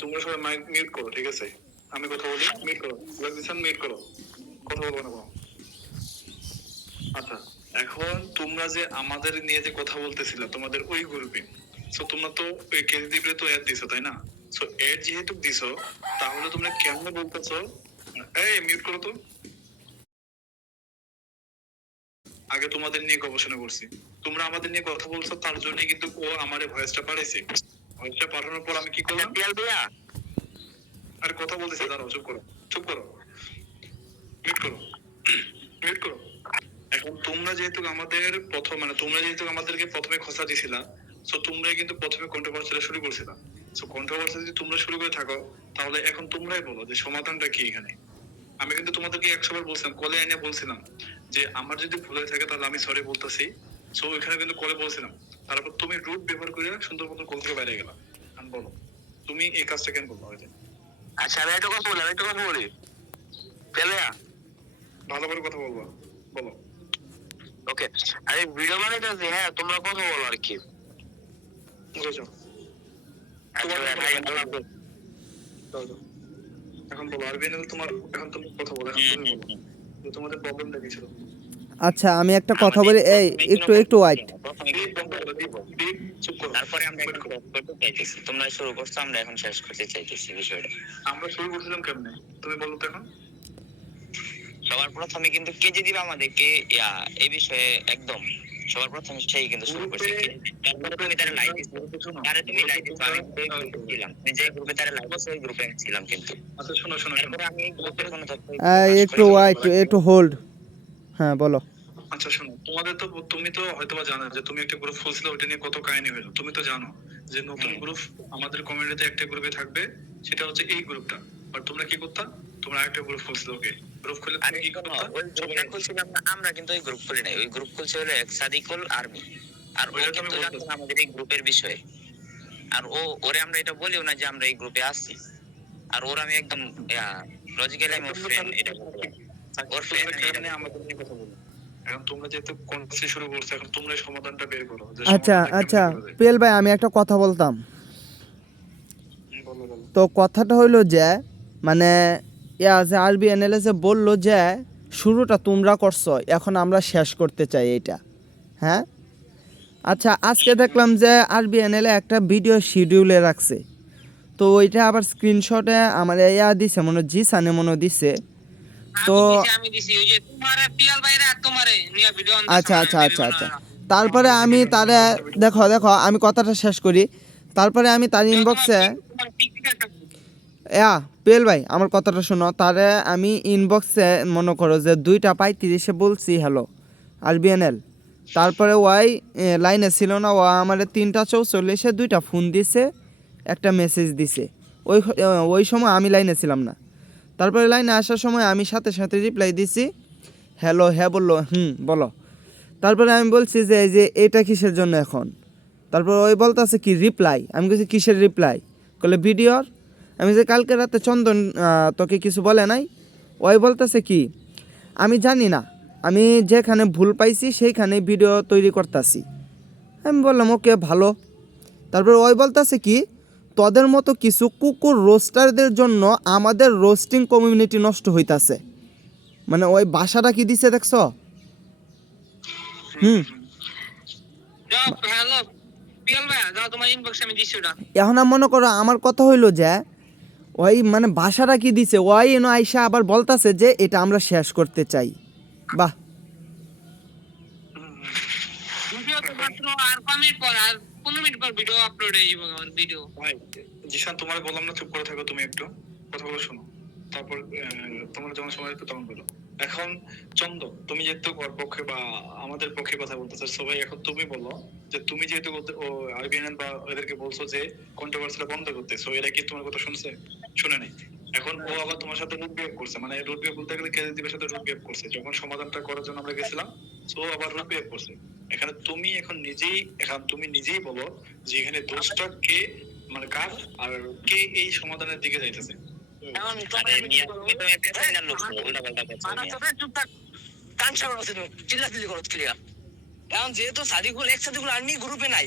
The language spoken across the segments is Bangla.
তোমরা সবাই মাইক মিউট করো, ঠিক আছে? আমি কথা বলি, মিউট করো, মিউট করো, কথা বলবো না। আচ্ছা, এখন তোমরা যে আমাদের নিয়ে যে কথা বলতেছিলা তোমাদের ওই গ্রুপে, সো তোমরা তো ওই কেজিদিবরে তো অ্যাড দিছো, তাই না? সো অ্যাড যেহেতু দিছো, তাহলে তোমরা কেমনে বলতেছো? মিউট করো তো। আগে তোমাদের নিয়ে গবেষণা করছি, তোমরা আমাদের নিয়ে কথা বলছো, তার জন্য কিন্তু ও আমারে ভয়েসটা পাঠাইছে। ভয়েসটা পাঠানোর পর আমি কি করলাম? আরে কথা বলতেছি, দাঁড়াও, চুপ করো, চুপ করো, মিউট করো, মিউট করো। এখন তোমরা যেহেতু আমাদেরকে প্রথমে খসা দিছিলা, সো তোমরা কিন্তু প্রথমে কন্ট্রোভার্সিটা শুরু করছিলা। সো কন্ট্রোভার্সি যদি তোমরা শুরু করে থাকো, তাহলে এখন তোমরাই বলো যে সমাধানটা কি এখানে। আমি কিন্তু তোমাদেরকে 100 বার বলছিলাম, কলে এনে বলছিলাম যে আমার যদি ভুল হয়ে থাকে তাহলে আমি সরি বলতেছি। সো এখানে কিন্তু কলে বলছিলাম, তারপর তুমি রুট ব্যবহার করে সুন্দর মতো কল থেকে বাইরে গেলা। আমি বলো তুমি এই কাজটা কেন করবো? আচ্ছা, আমি একটা কথা বলি ভালো করে কথা বলবা, বলো। ওকে, আমি ভিডিও বানাইতেছি, হ্যাঁ তোমরা কথা বলো আর কি, বুঝেছো? এখন বলো আরবিএনএল, এখন তুমি কথা বলো, তোমাদের প্রবলেমটা কি ছিল? আচ্ছা, আমি একটা কথা বলি, এই একটু ওয়াইট। তারপরে আমরা করতে চাইতেছি, তোমরা শুরু করছো, আমরা এখন শেষ করতে চাইতেছি বিষয়টা। আমরা শুরু করছিলাম কেমনে তুমি বলো তো এখন? সবার প্রথমে কিন্তু কেজি দিবা আমাদেরকে এই বিষয়ে একদম সবার প্রথমে সেই কিন্তু শুরু করছে। তারপরে তুমি তারা লাইভ দিছো, তুমি লাইভ দিছো, আমি সেই গ্রুপে ছিলাম, যে গ্রুপে তারা লাইভ দিছো ওই গ্রুপে ছিলাম কিন্তু। আচ্ছা শোনো, তারপরে আমি গ্রুপের কোনো তথ্য একটু ওয়াইট, একটু হোল্ড। হ্যাঁ বলো। আচ্ছা শোনো, তুমি তো হয়তোবা জানো যে তুমি একটা গ্রুপ খুলছিলে, ওটা নিয়ে কত কাহিনী হলো। তুমি তো জানো যে নতুন গ্রুপ আমাদের কমিউনিটিতে একটা গ্রুপে থাকবে, সেটা হচ্ছে এই গ্রুপটা। আর তোমরা কি করতা? তোমরা একটা গ্রুপ খুলছিলে, ওকে? গ্রুপ খুলে তুমি কি করতা? ওই গ্রুপটা খুলছিলাম না আমরা, কিন্তু ওই গ্রুপ খুলি নাই। ওই গ্রুপ খুলছে হলো এক সাদিকুল আর্মি, আর ও কিন্তু জানতো না আমাদের এই গ্রুপের বিষয়ে। আর ওরে আমরা এটা বলিও না যে আমরা এই গ্রুপে আছি। আর ওর আমি একদম লজিক্যালি আমি ওর ফ্রেন্ড, এটা ওর ফ্রেন্ড এখানে আমাদের নিয়ে কথা বলি। এখন তোমরা যেহেতু কনভার্সেশন শুরু করছো, এখন তোমরা সমাধানটা বের করো। আচ্ছা পেল ভাই, আমি একটা কথা বলতাম। তো কথাটা হইলো যে মানে যে আরবিএনএল যে বললো যে শুরুটা তোমরা করছো, এখন আমরা শেষ করতে চাই এইটা, হ্যাঁ? আচ্ছা, আজকে দেখলাম যে আরবিএনএল একটা ভিডিও শিডিউলে রাখছে, তো ওইটা আবার স্ক্রিনশটে আমার দিছে, মনে জিসানে মনে দিছে। তো আচ্ছা, তারপরে আমি তারে দেখো আমি কথাটা শেষ করি। তারপরে আমি তার ইনবক্সে পেল ভাই আমার কথাটা শোনো, তারে আমি ইনবক্সে মনে করো যে 2:35 বলছি হ্যালো আরবিএনএল। তারপরে ওয়াই লাইনে ছিল না, ও আমার 3:44 2টা ফোন দিছে, একটা মেসেজ দিছে। ওই সময় আমি লাইনে ছিলাম না। তারপরে লাইনে আসার সময় আমি সাথে সাথে রিপ্লাই দিছি হ্যালো, হ্যাঁ বললো, বলো। তারপরে আমি বলছি যে এই যে এটা কিসের জন্য এখন? তারপর ওই বলতেছে কি রিপ্লাই। আমি বলছি কিসের রিপ্লাই? বলে ভিডিওর। আমি যে কালকে রাতে চন্দন তোকে কিছু বলে নাই? ওই বলতেছে কি আমি জানি না, আমি যেখানে ভুল পাইছি সেইখানে ভিডিও তৈরি করতেছি। আমি বললাম ওকে ভালো। তারপর ওই বলতেছে কি তোদের মতো কিছু কুকুর রোস্টারদের জন্য আমাদের রোস্টিং কমিউনিটি নষ্ট হইতাছে। মানে ওই ভাষাটা কি দিছে দেখছো? এখন মনে করো আমার কথা হইলো যে ওই মানে ভাষাটা কি দিছে, ওই এনো আইসা আবার বলতাছে যে এটা আমরা শেষ করতে চাই। বাহ, জিশান তোমার বললাম না চুপ করে থাকো, তুমি একটু কথাগুলো শোনো, তারপর তোমার যখন সময় একটু তখন বলো। এখন চন্দ, তুমি যেহেতু ওর পক্ষে বা আমাদের পক্ষে কথা বলতেছো, সবাই এখন তুমি বলো যে তুমি যেহেতু আরবিএনএল বা এদেরকে বলছো যে কন্ট্রোভার্সিটা বন্ধ করতে, সো এরা কি তোমার কথা শুনছে? শুনে নাই। এখন ও আবার তোমার সাথে রুট বিহেভ করছে, মানে রুট বিহেভ বলতে গেলে কেজিদিবের সাথে রুট বিহেভ করছে। যখন সমাধানটা করার জন্য আমরা গেছিলাম, সো আবার রুট বিহেভ করছে। এখানে তুমি তুমি নিজেই বলো যে এখানে দোষটা কে, মানে কার, আর কে এই সমাধানের দিকে যাইতেছে? যেহেতু সাদিকুল আর্মি গ্রুপে নাই,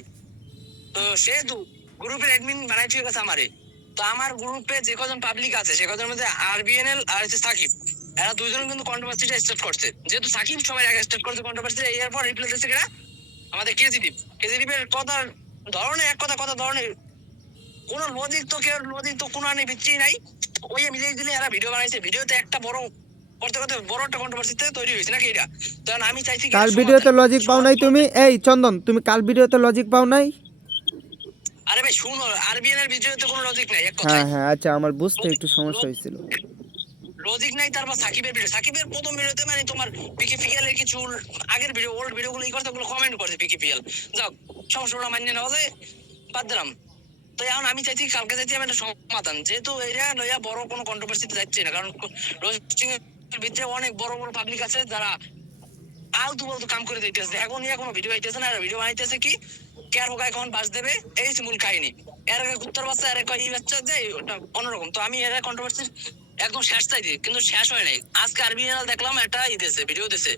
তো সেহেতু গ্রুপের অ্যাডমিন বানাই ঠিক আছে আমারে। তো আমার গ্রুপে যে কজন পাবলিক আছে সে কজনের মধ্যে আরবিএনএল আর হচ্ছে সাকিব, এরা দুইজন কিন্তু কন্ট্রোভার্সিটা স্টার্ট করছে। যেহেতু সাকিব সবাই আগে স্টার্ট করছে কন্ট্রোভার্সি, এরপর রিপ্লাই দিচ্ছে কিনা আমাদের কেজিডিপের কথার ধরনের এক কথা ধরনের কোন লজিক তো কোনো আনে ভিত্তি নাই। ওই মিলিয়ে দিলে এরা ভিডিও বানাইছে, ভিডিওতে একটা বড় করতে করতে বড় একটা কন্ট্রোভার্সিতে তৈরি হয়েছে নাকি এটা। তখন আমি চাইছি কাল ভিডিওতে লজিক পাও নাই তুমি? এই চন্দন, তুমি কাল ভিডিওতে লজিক পাও নাই? আরে ভাই শুনো, আরবিএন এর ভিডিওতে কোনো লজিক নাই এক হ্যাঁ কথায়। হ্যাঁ, আচ্ছা, আমার বুঝতে একটু সমস্যা হয়েছিল। লজিক নাই। তারপর সাকিবের প্রথম ভিডিওতে মানে তোমার পিকেপিএল এর কিছু আগের ভিডিও ওল্ড ভিডিওগুলো ই করতে ওগুলো কমেন্ট করছে পিকেপিএল। যাও সমস্যাটা মানিয়ে নেওয়া যায়, বাদ দিলাম। তো এখন আমি চাইছি কালকে চাইছি আমি একটা সমাধান, যেহেতু এরা লইয়া বড় কোনো কন্ট্রোভার্সিতে যাচ্ছে না, কারণ রোস্টিং এর ভিতরে অনেক বড় বড় পাবলিক আছে যারা আলতু বলতু কাম করে দিতেছে। এখন নিয়ে কোনো ভিডিও আইতেছে না, ভিডিও বানাইতেছে কি কেয়ার হোক এখন বাস দেবে, এই মূল কাহিনী। এর আগে কুত্তার বাচ্চা এর কয় ই বাচ্চা যায় ওটা অন্যরকম। তো আমি এর কন্ট্রোভার্সির একদম শেষ চাইছি, কিন্তু শেষ হয় নাই। আজকে আরবিএনএল দেখলাম একটা ই দিয়েছে, ভিডিও দিয়েছে।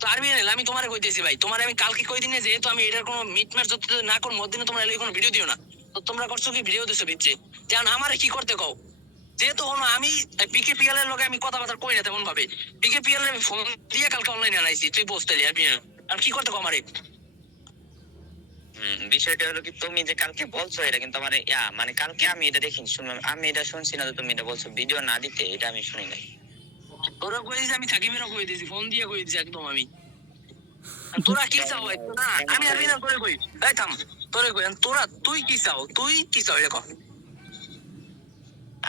তো আরবিএনএল আমি তোমারে কইতেছি ভাই, তোমারে আমি কালকে কই দিনে যেহেতু আমি এটার কোনো মিটম্যাচ যত না কোন মধ্যে তোমরা এলে কোনো ভিডিও দিও না। তো তোমরা করছো কি ভিডিও দিছো বিচ্ছে, জান আমারে কি করতে কও। যেহেতু হলো আমি পিকেপিএল এর লগে আমি কথাবার্তা কই না তেমন ভাবে, পিকেপিএল এর ফোন দিয়ে কালকে অনলাইনে আনাইছি, তুই বসতে আরবিএনএল আর কি করতে কও আমারে। বিষয়টা হলো কি, তুমি যে কালকে বলছো এটা কিন্তু আমার মানে কালকে আমি এটা দেখিনি, শুনলাম, আমি এটা শুনছি না যে তুমি এটা বলছো ভিডিও না দিতে, এটা আমি শুনি নাই। তোরা কই দিছি, আমি সাকিবেরও কই দিছি, ফোন দিয়ে কই দিছি একদম আমি। আর তোরা কি চাও ভাই? না আমি আরবিএনএল করে কই, এই থাম, তোরে কই তোরা তুই কি চাও, তুই কি চাও এটা কর।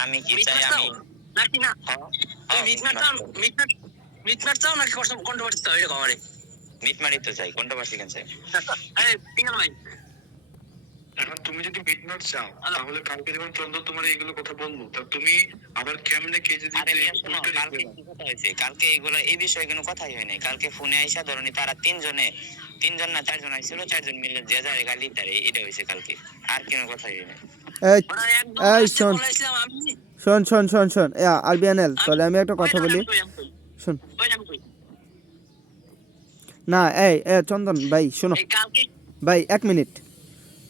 আমি কি চাই, মিটম্যাচ আমি চাও নাকি না? তুই মিটম্যাচ চাও, মিটম্যাচ চাও নাকি কন্ট্রোভার্সি চাও এটা কও আমারে। মিট মারি তো চাই, কন্ট্রোভার্সি কেন চাই? আরে পিঙ্গল ভাই, এখন তুমি যদি মিট নট চাও তাহলে কালকে যখন চন্দ্র তোমার এইগুলো কথা বলবো, তা তুমি আবার কেমনে কেজে আরে দিতে মিয়া শোনো, কালকে কি কথা হয়েছে, কালকে এগুলো এই বিষয়ে কোনো কথাই হয় নাই। কালকে ফোনে আইসা ধরনি তারা তিনজন না চারজন আইছিল, চারজন মিলে যে যারে গালি তারে, এটা হয়েছে কালকে, আর কোনো কথাই হয় নাই। এই মানে একদম এই লাস্টে শোন বলেছিলাম আমি। শোন শোন শোন শোন, আরবিএনএল, তাহলে আমি একটা কথা বলি, শোন। না, এই চন্দন ভাই শোনো এই কালকে ভাই, 1 মিনিট।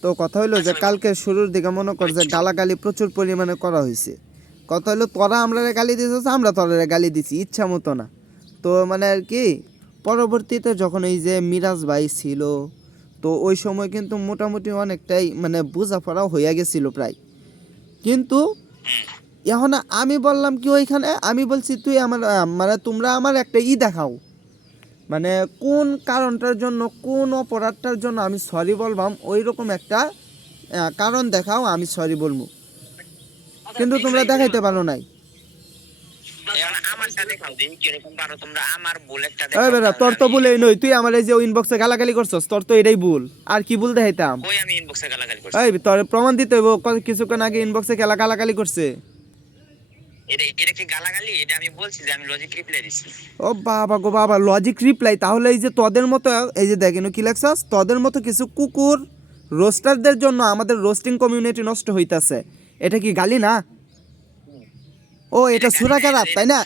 তো কথা হইলো যে আচ্ছা ভাই, কালকে শুরুর দিকে মনে কর যে গালাগালি প্রচুর পরিমাণে করা হয়েছে। কথা হলো তোরা আমরা গালি দিতেছ, আমরা তোরা গালি দিছি ইচ্ছা মতো না। তো মানে আর কি, পরবর্তীতে যখন এই যে মিরাজ ভাই ছিল, তো ওই সময় কিন্তু মোটামুটি অনেকটাই মানে বোঝাপড়া হইয়া গেছিল প্রায়। কিন্তু এখন আমি বললাম কি ওইখানে, আমি বলছি তুই আমার মানে তোমরা আমার একটা দেখাও, মানে কোন কারণটার জন্য, কোন অপরাধটার জন্য আমি সরি বলবাম, ওই রকম একটা কারণ দেখাও, আমি সরি বলবো। কিন্তু তোমরা দেখাইতে পারো নাই। এখন আমার সাথে খাও দেখি কিরকম পারো তোমরা, আমার ভুল একটা এই দেখাও। বেটা, তোর তাহলে তো আমি- ভুল এই নই, তুই আমার এই যে ইনবক্সে গালাগালি করছস, তোর তো এটাই ভুল। আর কি ভুল দেখাইতাম? কই আমি ইনবক্সে গালাগালি করছি? এই তোর প্রমাণ দিতে হইব, কিছুক্ষণ আগে ইনবক্সে গালাগালি করছে। এটা কি গালাগালি? এটা আমি বলছি যে আমি লজিক রিপ্লাই দিছি। ও বাবা গো বাবা, লজিক রিপ্লাই! তাহলে এই যে তোদের মতো, এই যে দেখেন কি লেখছস, তোদের মতো কিছু কুকুর রোস্টারদের জন্য আমাদের রোস্টিং কমিউনিটি নষ্ট হইতাছে, এটা কি গালি না? ও এটা সুরা কেরাত, তাই না?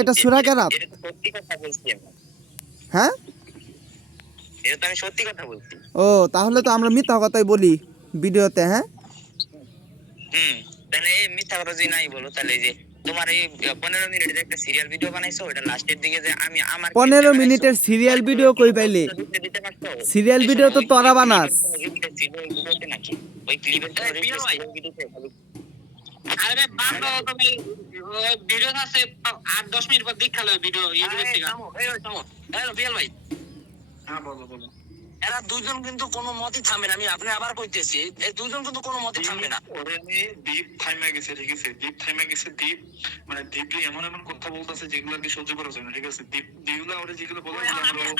এটা সুরা কেরাত। এটা তো সত্যি কথা বলছি আমি। হ্যাঁ, এটা তো আমি সত্যি কথা বলছি। ও তাহলে তো আমরা মিথ্যা কথাই বলি ভিডিওতে। হ্যাঁ, তাহলে এই মিথ্যা কথা যদি নাই বলো, তাহলে এই যে তোমার এই 15 মিনিটের একটা সিরিয়াল ভিডিও বানাইছো, ওটা লাস্টের দিকে যে আমি আমার 15 মিনিটের সিরিয়াল ভিডিও কই পাইলে? সিরিয়াল ভিডিও তো তোরা বানাস। নাকি ওই ক্লিপের ভিডিওতে? আরে ভাই বাপ দাও তুমি, ভিডিও আছে 8-10 মিনিট পর দেখালো ভিডিও ইউটিউব থেকে। হ্যালো বিয়াল ভাই, হ্যাঁ বলো বলো। এরা দুজন কিন্তু কোনো মতই থামবে না, আমি আপনি আবার কইতেছি, এই দুজন কিন্তু কোনো মতই থামবে না। ওরে আমি দীপ থাইমা গেছে, ঠিক আছে, দীপ থাইমা গেছে। দীপ মানে দীপ এমন এমন কথা বলতেছে যেগুলো আর কি সহ্য করা যায় না, ঠিক আছে। দীপ যেগুলো ওরে যেগুলো বলে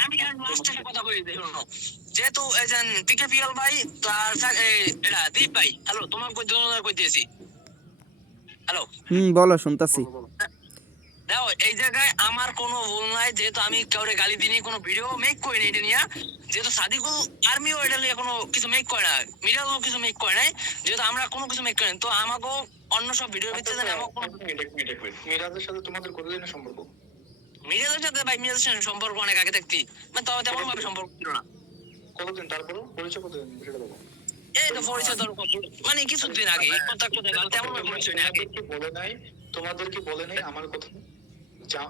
আমি লাস্টে কথা বলি দেখো, যেহেতু এজন পিকেপিএল ভাই তার এটা দীপ ভাই, হ্যালো তোমার কইতেছি, হ্যালো বলো, শুনতাছি। দেখো এই জায়গায় আমার কোনো ভুল নাই, যেহেতু আমি কাউরে গালি দিইনি, কোনো ভিডিও মেক করিনি এটা নিয়ে। যেহেতু সাদিকুল আর্মিও এটা নিয়ে কোনো কিছু মেক করে না, মিডিয়াও কিছু মেক করে নাই, যেহেতু আমরা কোনো কিছু মেক করিনি, তো আমাকেও অন্য সব ভিডিওর ভিতরে জানি আমার মিরাজের সাথে তোমাদের কতদিনের সম্পর্ক? মিডিয়াদের সাথে ভাই, মিডিয়াদের সাথে সম্পর্ক অনেক আগে থাকতি, মানে তবে তেমন ভাবে সম্পর্ক ছিল না। কতদিন? তারপরও পরিচয় কতদিন সেটা বলো। এই তো পরিচয় তোর মানে কিছুদিন আগে কথা কথা গাল তেমন পরিচয় নেই আগে তোমাদেরকে বলে নাই, তোমাদেরকে বলে নাই আমার কথা যা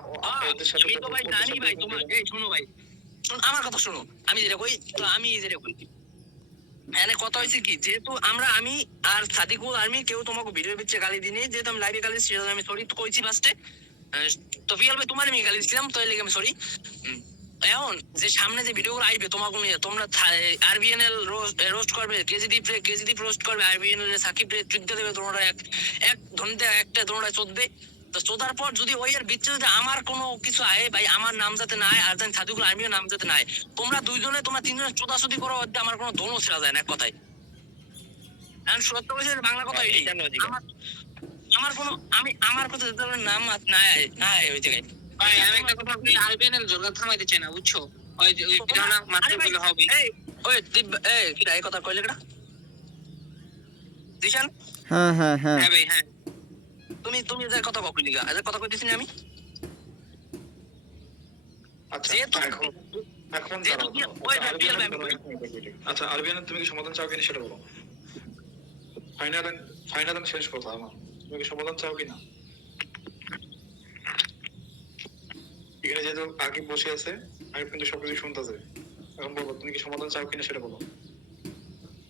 ওদের সাথে আমি তো ভাই জানি ভাই তোমার এই শোনো ভাই আমার কথা শোনো আমি যেটা কই তো আমি যেটা কই এখানে কথা হয়েছে কি যেহেতু আমি আর সাদিকুল আর্মি কেউ তোমাকে ভিডিও পিচ্ছে গালি দিনে যেহেতু আমি লাইভে গালি দিচ্ছি আমি সরি কইছি ফার্স্টে তো ফিয়াল ভাই তোমার আমি গালি দিছিলাম তো এর লেগে আমি সরি এখন যে সামনে যে ভিডিওগুলো আইবে তোমাকে নিয়ে তোমরা আরবিএনএল রোস্ট করবে কেজিদীপ রোস্ট করবে আরবিএনএল সাকিব ট্রিক দিয়ে দেবে তোমরা এক ধরনের একটা তোমরা চোদবে তো চোদার পর যদি ওই এর ভিতরে যদি আমার কোনো কিছু আয় ভাই আমার নাম যাতে না আয় আর জানি সাদিকুল আর্মিও নাম যাতে না আয় তোমরা দুইজনে তোমরা তিনজনে চোদাচুদি করো ওতে আমার কোনো দোনো ছেড়া যায় না এক কথায় এখন সত্য বলছি বাংলা কথা এটাই আমার কোনো আমার কথা যাতে নাম না আয় ওই জায়গায় ভাই আমি একটা কথা বলি আরবিএনএল জোরগার থামাইতে চাই না বুঝছো ওই যে ওই ভিডিওটা মাত্র বলে হবে ওই কিরা এই কথা কইলে কেডা দিশান হ্যাঁ হ্যাঁ হ্যাঁ হ্যাঁ ভাই হ্যাঁ তুমি এদের কথা কইলি গা এদের কথা কইতেছি না আমি আচ্ছা যেহেতু- এখন এখন যেহেতু দাঁড়াও, কি- দাঁড়াও। ওই আচ্ছা, BL আরবিয়ান আচ্ছা আরবিয়ান তুমি কি সমাধান চাও কিনা সেটা বলো। ফাইনাল শেষ কথা আমার, তুমি কি সমাধান চাও কিনা? এখানে যেহেতু আগে বসে আছে আমি কিন্তু সবকিছু শুনতেছে, এখন বলো তুমি কি সমাধান চাও কিনা সেটা বলো।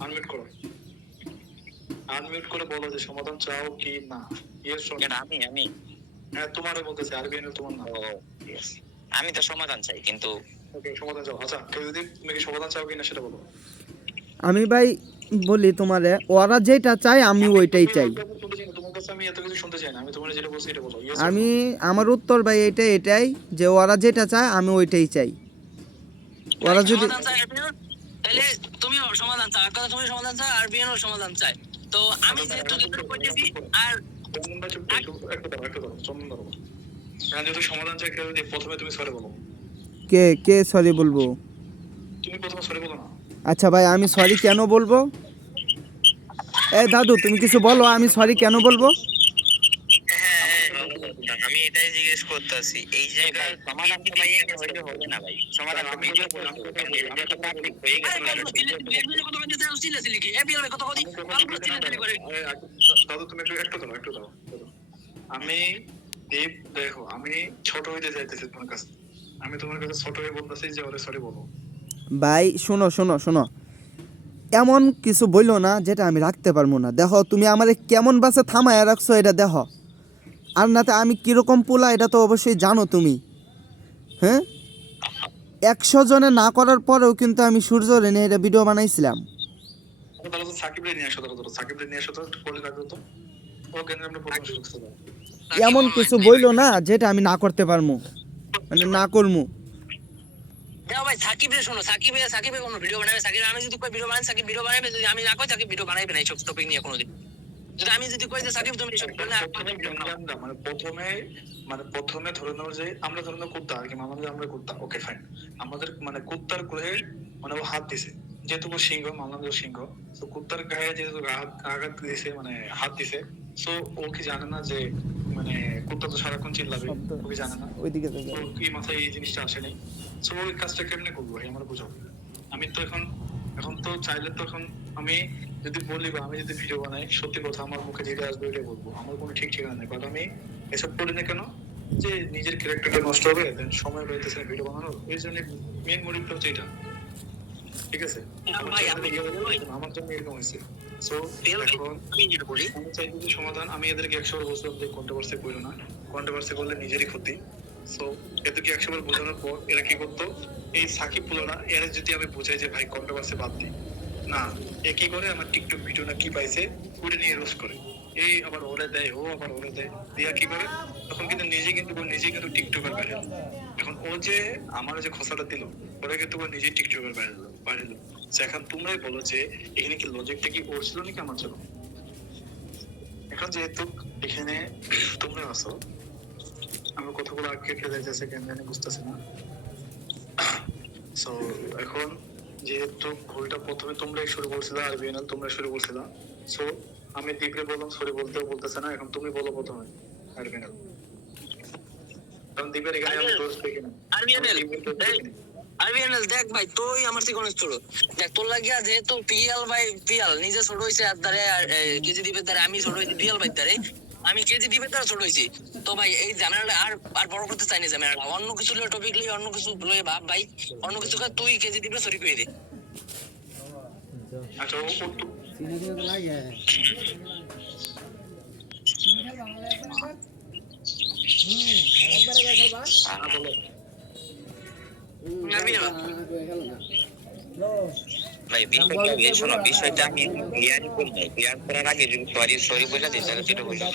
আনমিউট করো, আনমিউট করে বলো যে সমাধান চাও কি না। ইয়েস কেন আমি হ্যাঁ তোমারও বলতেছে, আরবিয়ান তোমার না। ও yes. আমি তো সমাধান চাই কিন্তু ওকে সমাধান চাও। আচ্ছা কেউ যদি তুমি কি সমাধান চাও কিনা সেটা বলো। আমি ভাই বলি তোমারে ওরা যেটা চায় আমি ওইটাই চাই। তোমার কাছে আমি এত কিছু শুনতে চাই না, আমি তোমার যেটা বলছি এটা বলো। Yes or আমি আমার উত্তর ভাই এটাই যে ওরা যেটা চায় আমি ওইটাই চাই। ওরা যদি সমাধান চায় RBN, তাহলে তুমিও সমাধান চাও কথা তুমি সমাধান চাও আরবিএনও সমাধান চায় তো আমি যেহেতু যেটা কইতেছি আর একটু দাও চন্দন দাও। এখন যদি সমাধান চাই কেউ যদি প্রথমে তুমি সরি বলো। কে সরি বলবো? তুমি প্রথমে সরি বলো না। আচ্ছা ভাই আমি সরি কেন বলবো? এ দাদু তুমি কিছু বলো, আমি সরি কেন বলবো? আমি এটাই জিজ্ঞেস করতেছি এই জায়গায় সমাধান তো ভাই একা হইলে হবে না ভাই সমাধান তো ভিডিও হয়ে আরে গেছে এর কথা কইতে চাও সিলে কি এবিএল কথা কই কালকে সিলে করে দাদু তুমি একটু দাও। আমি দীপ দেখো আমি ছোট হইতে যাইতেছি তোমার কাছে, আমি তোমার কাছে ছোট হয়ে বলতেছি যে ওরে সরি বলো। ভাই শোনো এমন কিছু বললো না যেটা আমি রাখতে পারবো না। দেখো তুমি আমারে কেমন বাসে থামায় রাখছো এটা দেখো, আর নাতে আমি কিরকম পোলা এটা তো অবশ্যই জানো তুমি। হ্যাঁ 100 জনে না করার পরেও কিন্তু আমি সূর্যরে নিয়ে এটা ভিডিও বানাইছিলাম। তাহলে তো সাকিবরে নিয়ে আসো, সাকিবরে নিয়ে আসো তো বলে রাখো তো ও কেন আমরা প্রথম শুনতে দাও। এমন কিছু বললো না যেটা আমি না করতে পারবো, মানে না করবো। দাও ভাই সাকিবের শোনো সাকিবে কোনো ভিডিও বানাবে সাকিব আমি যদি কই ভিডিও বানাই সাকিব ভিডিও বানাবে যদি আমি না কই সাকিব ভিডিও বানাইবে না এই সব টপিক নিয়ে কোনোদিন যদি আমি যদি কই যে সাকিব তুমি এসব করলে মানে প্রথমে ধরে নাও যে আমরা ধরে নাও কুত্তা আর কি আমরা কুত্তা, ওকে ফাইন। আমাদের মানে কুত্তার গ্রহে মানে ও হাত দিছে, যেহেতু ও সিংহ মানলাম যে সিংহ, তো কুত্তার গায়ে যেহেতু আঘাত দিছে মানে হাত দিছে, সো ও কি জানে না যে মানে কুত্তা তো সারাক্ষণ চিল্লাবে, ও কি জানে না ওইদিকে ওর কি মাথায় এই জিনিসটা আসে নাই। সো ওই কাজটা কেমনে করবো ভাই আমার বুঝাও। আমি তো এখন তো চাইলে তো এখন আমি যদি বলি বা আমি যদি ভিডিও বানাই সত্যি কথা আমার মুখে যেটা আসবে ওইটাই বলবো, আমার কোনো ঠিক ঠিকানা নেই। বাট আমি এসব করি না কেন যে নিজের ক্যারেক্টারটা নষ্ট হবে, দেন সময় পাইতেছে ভিডিও বানানোর, এই জন্য মেইন মোটিভটা হচ্ছে এটা। ঠিক আছে আমার জন্য এরকম হয়েছে। সো এখন আমি চাইছি যে সমাধান, আমি এদেরকে 100 বার বলছিলাম যে কন্ট্রোভার্সি করো না, কন্ট্রোভার্সি করলে নিজেরই ক্ষতি। সো এদেরকে 100 বার বোঝানোর পর এরা কি করতো, এই সাকিব পুলোরা এরা যদি আমি বুঝাই যে ভাই কন্ট্রোভার্সি বাদ দিই না, এ কি করে আমার টিকটক ভিডিও না কি পাইছে ওটা নিয়ে রোস্ট করে, এই আবার ওরে দেয় ও আবার ওরে দেয় দিয়া কি করে, তখন কিন্তু নিজে কিন্তু টিকটকের বাইরে। এখন ও যে আমার যে খোসাটা দিল ওরা কিন্তু নিজেই টিকটকের বাইরে দিল। এখন তোমরাই বলো যে এখানে কি লজিকটা কি ওর ছিল নাকি আমার ছিল। এখন যেহেতু এখানে তোমরা আছো আমার কথাগুলো আগে কেটে যাইতেছে কেন জানি বুঝতেছি না। সো এখন যেহেতু ভুলটা প্রথমে তোমরাই শুরু করছিলা আরবিএনএল তোমরা শুরু করছিলা, সো আমি দীপরে বললাম সরি বলতেছে না, এখন তুমি বলো প্রথমে আরবিএনএল। কারণ দীপের এখানে আমি দোষ দেখি না। আরবিএনএল আরবিএনএল দেখ ভাই, তুই আমার থেকে অনেক ছোট। দেখ তোর লাগিয়া যেহেতু পিএল ভাই, পিএল নিজে ছোট হয়েছে আর দ্বারে, আর কেজি দ্বীপের দ্বারে আমি ছোট হয়েছি পিএল ভাই দ্বারে, আমি কেজি দ্বীপের দ্বারা ছোট হয়েছি। তো ভাই এই ঝামেলাটা আর আর বড় করতে চাই না ঝামেলাটা, অন্য কিছু টপিক লিয়ে অন্য কিছু লয়ে ভাব ভাই, অন্য কিছু করে তুই কেজি দ্বীপে সরি করে দে। আচ্ছা ভাই বিষয়টা এই শোনো, বিষয়টা আমি ক্লিয়ারই করি নাই। ক্লিয়ার করার আগে যদি সরি সরি বলে দিই তাহলে সেটা বললাম।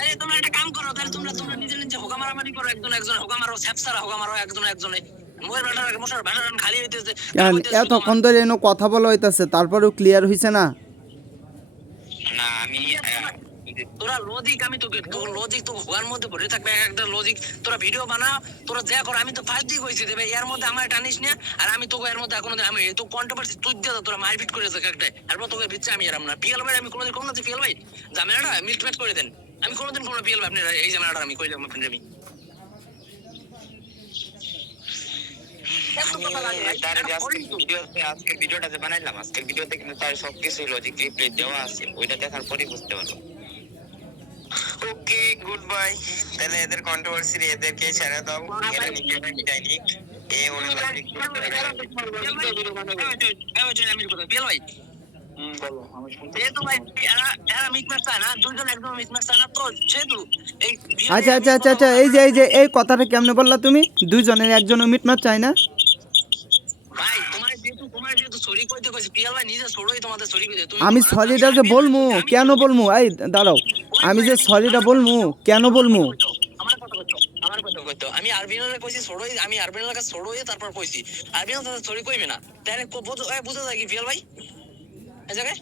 আরে তোমরা একটা কাম করো, তাহলে তোমরা তোমরা নিজে নিজে হোগা মারামারি করো, একজন একজন হোগা মারো, স্যাপসারা হোগা মারো একজন একজনে। মোয়ের বাটার মশার বাটার খালি হইতেছে। এতক্ষণ ধরে এনো কথা বলা হইতাছে, তারপরেও ক্লিয়ার হইছে না। না আমি তোরা লজিক, আমি তোকে তোর লজিক তো হোগার মধ্যে ভরে থাকবে একটা লজিক। তোরা ভিডিও বানা, তোরা যা কর, আমি তো ফার্স্ট দিক হইছি দেবে এর মধ্যে আমার টানিস না। আর আমি তোকে এর মধ্যে এখনো আমি তো কন্ট্রোভার্সি তুই দিয়ে তোরা মারপিট করে থাক একটা, এরপর তোকে বিচ্ছে আমি এরাম না। পিএল ভাই আমি কোনোদিন কোনো পিএল ভাই ঝামেলাটা মিটমেট করে দেন, আমি কোনোদিন কোনো পিএল ভাই আপনি এই ঝামেলাটা আমি কইলাম আপনার আমি আজকের ভিডিওটা যে বানাইলাম, আজকের ভিডিওতে কিন্তু তার সবকিছু লজিক রিপ্লে দেওয়া আছে, ওইটা দেখার পরেই বুঝতে পারলো। ওকে গুড বাই, তাহলে এদের কন্ট্রোভার্সি এদেরকে ছেড়ে দাও, এরা নিজেরা যায়নি। এ ওর লজিক পিএল ভাই বলো, আমি শুনতে যেহেতু ভাই এরা এরা মিটম্যাচ চায় না, দুজন একদম মিটম্যাচ চায় না, তো সেহেতু এই আচ্ছা আচ্ছা আচ্ছা আচ্ছা, এই যে এই কথাটা কেমনে বললা তুমি? দুইজনের একজনও মিটমাট চাই না? ভাই তোমার যেহেতু সরি কইতে কইছি, পিএল ভাই নিজে সরই তোমাদের সরি কইতে, তুমি আমি সরিটা যে বলমু, কেন বলমু? এই দাঁড়াও, আমি যে সরিটা বলমু কেন বলমু? আমার কথা কইতো, আমি আরবিএনএল কইছি সরই, আমি আরবিএনএল কাছে সরই তারপর কইছি আরবিএনএল তো সরি কইবে না, তাহলে বুঝা যায় কি পিএল ভাই এই জায়গায়?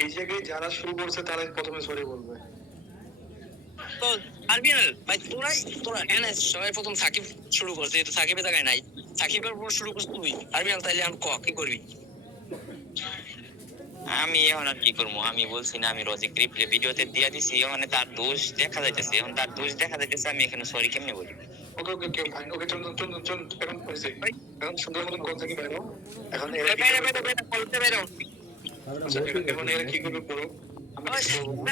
এই জায়গায় যারা শুরু করছে তারা প্রথমে সরি বলবে। তো আরবিএনএল ভাই তোরা এনে সবাই প্রথম সাকিব শুরু করছে, তো সাকিবের জায়গায় নাই, সাকিবের পর শুরু করছিস তুই আরবিএনএল, তাইলে আমি কি করবি? আমি এখন আর কি করবো? আমি বলছি না আমি লজিক রিপ্লে ভিডিওতে দিয়ে দিছি, মানে তার দোষ দেখা যাইতেছে, এখন তার দোষ দেখা যাইতেছে, আমি এখানে সরি কেমনে বলি? ওকে ওকে ওকে ফাইন, ওকে চল চল চল, এখন হইছে, এখন সুন্দর মতন কোন থেকে বাইরো। এখন এরা কি করবে? আচ্ছা, এখন এরা কি করবে পুরো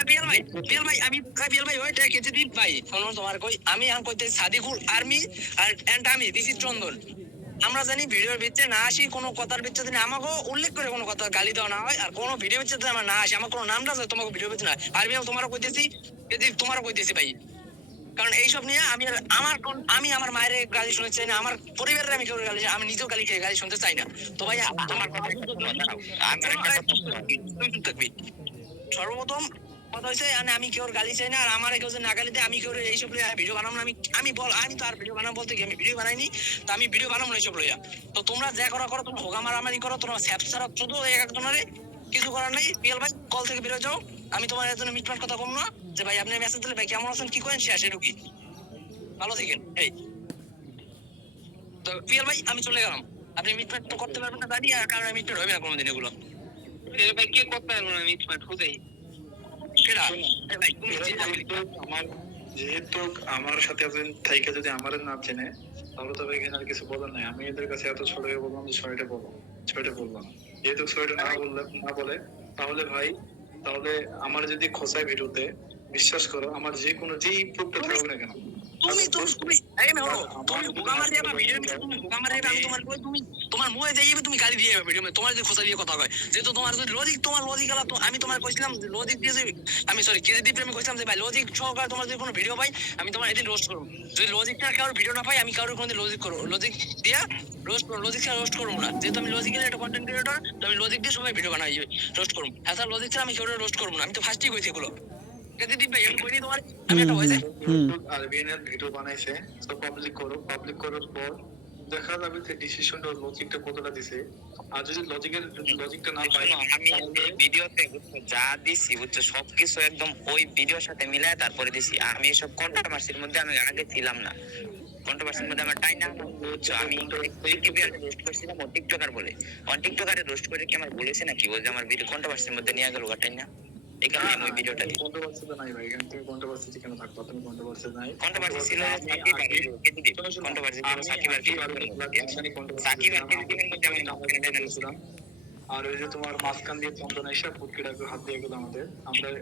পিএল ভাই আমি পিএল ভাই ওইটা কেটে দিই ভাই, শোনো তোমার কই, আমি এখন কইতে সাদিকুল আর্মি আর এন্ড আমি দিস ইজ চন্দন, আমরা জানি ভিডিওর ভিতরে না আসি, কোনো কথার ভিতরে যদি আমাকে উল্লেখ করে কোনো কথা গালি দেওয়া না হয়, আর কোনো ভিডিও ভিতরে যদি আমরা না আসি, আমার কোনো নামটা আছে তোমাকে ভিডিও ভিতরে না, আর্মি তোমারও কইতেছি, যদি তোমারও কইতেছি ভাই, কারণ এইসব নিয়ে আমি আমার মায়ের গালি শুনতে চাই না, আমার পরিবারের আমি কেউ গালি, আমি নিজেও গালি খেয়ে গালি শুনতে চাই না। তো ভাই আমার কথা থাকবি। সর্বপ্রথম কথা হয়েছে আমি কেউ গালি চাই না, আর আমার কেউ না গালি দেয়, আমি কেউ এইসব ভিডিও বানাবো না। আমি তো আর ভিডিও বানাবো বলতে কি আমি ভিডিও বানাইনি, তো আমি ভিডিও বানাবো না এইসব লইয়া। তো তোমরা যা করো তোমরা হোগা মারামারি করো, তোমরা স্যাপসারা শুধু একজনের কিছু করার নেই। পিএল ভাই কল থেকে বেরো যাও, আমি তোমার একজনের মিটমাট কথা বলবো না যে ভাই আপনি মেসেজ দিলে ভাই কেমন আছেন কি করেন শেষ ঢুকি ভালো থাকেন এই। তো পিএল ভাই আমি চলে গেলাম, আপনি মিটমাট তো করতে পারবেন না জানি, আর কারণ মিটমাট হবে না কোনোদিন এগুলো। ভাই কে করতে পারবো না মিটমাট খুঁজেই সেটা ভাই তুমি যেহেতু আমার সাথে একজন থাইকা যদি আমার না চেনে, তাহলে তবে এখানে আর কিছু বলার নাই। আমি এদের কাছে এত ছোট হয়ে বললাম যে সরিটা বলবো না। যেহেতু সরিটা না বলে, তাহলে ভাই তাহলে আমার যদি খোঁচায় ভিডিওতে, বিশ্বাস করো আমার যে কোনো যেই প্রুফটা থাকবে না কেন, তুমি এই মেয়ে হলো তুমি বোকা মার দিবা ভিডিও মে, তুমি বোকা মার দিবা, আমি তোমার কই তুমি তোমার মুখে যাইবে, তুমি গালি দিয়ে ভিডিও মে, তোমার যে খোঁচা দিয়ে কথা কয়, যেহেতু তোমার যদি লজিক আলা, তো আমি তোমার কইছিলাম লজিক দিয়ে, আমি সরি কেজি দিয়ে আমি কইছিলাম যে ভাই লজিক সহকারে তোমার যদি কোনো ভিডিও পাই আমি তোমার এদিন রোস্ট করব। যদি লজিকটা কারোর ভিডিও না পাই, আমি কারোর কোনো লজিক দিয়া লজিক ছাড়া রোস্ট করবো না, যেহেতু আমি লজিক্যালি একটা কন্টেন্ট ক্রিয়েটর, তো আমি লজিক দিয়ে সবাই ভিডিও বানাই রোস্ট করবো, হ্যাঁ লজিক ছাড়া আমি কেউ রোস্ট করবো না, আমি তো ফার্স্টই কইছি এগুলো। আরবিএনএল ভিডিও বানাইছে, তো পাবলিক করার পর দেখা যাবে যে ডিসিশনটা লজিকটা কতটা দিছে। আর যদি লজিকটা না পাই, আমি ভিডিওতে যা দিছি বুঝছো সবকিছু একদম ওই ভিডিওর সাথে মিলায় তারপরে দিছি। আমি এসব কন্ট্রোভার্সির মধ্যে আমি আগে ছিলাম না, কন্ট্রোভার্সির মধ্যে আমার টাইম না বুঝছো। আমি ইউটিউবে রোস্ট করছিলাম ও টিকটকার বলে, টিকটকারে রোস্ট করে কি আমার বলেছে নাকি বলছে আমার ভিডিও কন্ট্রোভার্সির মধ্যে নিয়ে গেল টাইম না? এই কারণে আমি ওই ভিডিওটা দিই। কন্ট্রোভার্সিতে নাই ভাই, এখানে তুমি কন্ট্রোভার্সি কেন থাকবা? তুমি কন্ট্রোভার্সি নাই। কন্ট্রোভার্সি ছিল সাকিব আর কেটিভি, কন্ট্রোভার্সি ছিল সাকিব আর কেটিভি, সাকিব আর কেটিভির মধ্যে আমি নাম কিনে দিয়েছিলাম। আর ওই যে তোমার মাঝখান দিয়ে চন্দন এসে পুটকিটাকে হাত দিয়ে গেলো আমাদের,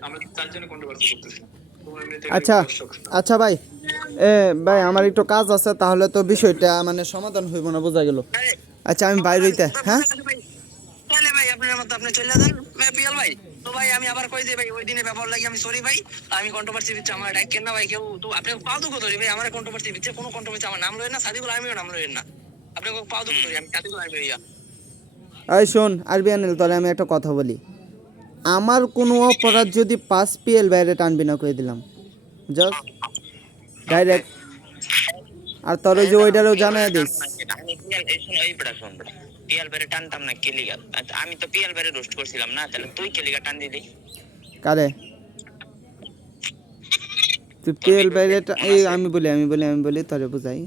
আমরা চারজনে কন্ট্রোভার্সি করতেছিলাম। তোমার এমনিতে আচ্ছা দর্শক আচ্ছা ভাই, ভাই আমার একটু কাজ আছে, তাহলে তো বিষয়টা মানে সমাধান হইব না, বোঝা গেল। আচ্ছা আমি বাইরে হইতে, হ্যাঁ তাহলে ভাই আপনার মতো আপনি চলে যান পিয়াল ভাই। তো ভাই আমি আবার কই দিই ভাই, ওই দিনের ব্যাপার লাগি আমি সরি ভাই। আমি কন্ট্রোভার্সি দিচ্ছি, আমার ডাকেন না ভাই কেউ। তো আপনি পাও দুঃখ ধরি ভাই, আমার কন্ট্রোভার্সি দিচ্ছে, কোনো কন্ট্রোভার্সি আমার নাম লইেন না, সাদিকুল আর্মিও নাম লইেন না। আপনি পাও দুঃখ ধরি, আমি সাদিকুল আর্মি হইয়া। এই শোন আরবিএনএল, তাহলে আমি একটা কথা বলি। আমার কোনো অপরাধ যদি 5 PL বাইরে টানবি না করে দিলাম, জাস্ট ডাইরেক্ট। আর তোর ওই যে ওইটারও জানাই দিস। আমি পিয়াল এই শোন, এই বড়া শোন বড়া, পিয়াল বেরে টানতাম না কেলিগা। আমি তো পিয়াল বেরে রোস্ট করছিলাম না, তাহলে তুই কেলিগা টান দিলি। কারে তুই PL বাইরে এই আমি বলি তোরে বুঝাই।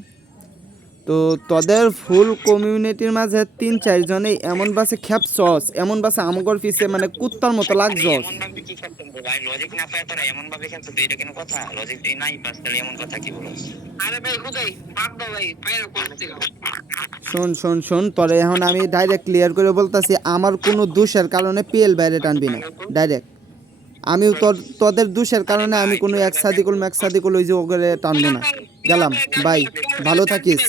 তো তোদের ফুল কমিউনিটির মাঝে 3-4 জনে এমন বাসে খেপছস, এমন বাসে আমগর পিছে মানে কুত্তার মতো লাগছস। এমন ভাবে কি খেলতেন ভাই? লজিক না পায় তোরা এমন ভাবে খেলতে, এটা কেন কথা? লজিক দিয়ে নাই পাস, তাহলে এমন কথা কি বলছ? আরে ভাই খুদাই বাদ দাও ভাই, ফাইনাল করতে দাও। শোন তোরে এখন আমি ডাইরেক্ট ক্লিয়ার করে বলতাছি, আমার কোনো দোষের কারণে PL বাইরে টানবি না ডাইরেক্ট। আমি তোদের দোষের কারণে আমি কোনো এক সাদিকুল ওই যে ওগুলো টানবো না। গেলাম, বাই, ভালো থাকিস।